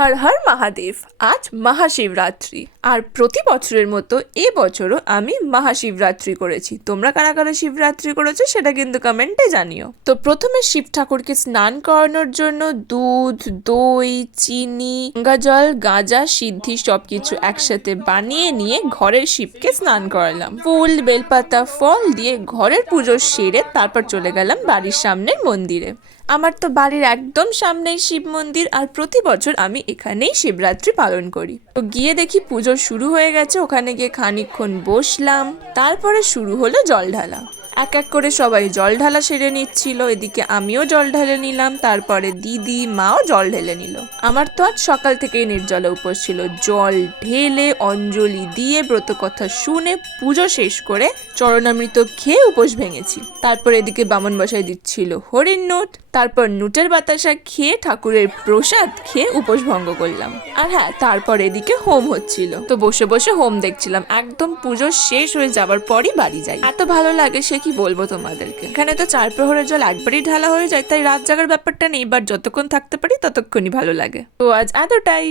হর হর মহাদেব। আজ মহাশিবরাত্রি, আর প্রতি বছরের মতো এবছরও আমি মহাশিবরাত্রি করেছি। তোমরা কারা কারা শিবরাত্রি করেছো সেটা কিন্তু কমেন্টে জানিও। তো প্রথমে শিব ঠাকুরকে স্নান করানোর জন্য দুধ, দই, চিনি, গঙ্গা জল, গাঁজা, সিদ্ধি সবকিছু একসাথে বানিয়ে নিয়ে ঘরের শিবকে স্নান করালাম। ফুল, বেলপাতা, ফল দিয়ে ঘরের পুজো সেরে তারপর চলে গেলাম বাড়ির সামনের মন্দিরে। আমার তো বাড়ির একদম সামনেই শিব মন্দির, আর প্রতি বছর আমি এখানেই শিবরাত্রি পালন করি। তো গিয়ে দেখি পুজো শুরু হয়ে গেছে, ওখানে গিয়ে খানিকক্ষণ বসলাম, তারপরে শুরু হলো জল ঢালা। এক এক করে সবাই জল ঢালা সেরে নিচ্ছিল, এদিকে আমিও জল ঢেলে নিলাম, তারপরে দিদি মাও জল ঢেলে নিল। আমার তো আজ সকাল থেকেই নির্জলা উপোস ছিল। জল ঢেলে অঞ্জলি দিয়ে ব্রত কথা শুনে পুজো শেষ করে চরণামৃত খেয়ে উপোস ভেঙেছি। তারপর এদিকে বামন বসাই দিচ্ছিল হরিণ নোট, তারপর নুটের বাতাসা খেয়ে ঠাকুরের প্রসাদ খেয়ে উপোস ভঙ্গ করলাম। আর হ্যাঁ, তারপর এদিকে হোম হচ্ছিল, তো বসে বসে হোম দেখছিলাম। একদম পুজো শেষ হয়ে যাবার পরই বাড়ি যাই। এত ভালো লাগে সে কি বলবো তোমাদেরকে। এখানে তো 4 প্রহরের জল একবারই ঢালা হয়ে যায়, তাই রাত জাগার ব্যাপারটা নেই, বাট যতক্ষণ থাকতে পারি ততক্ষণই ভালো লাগে। তো আজ এতটাই।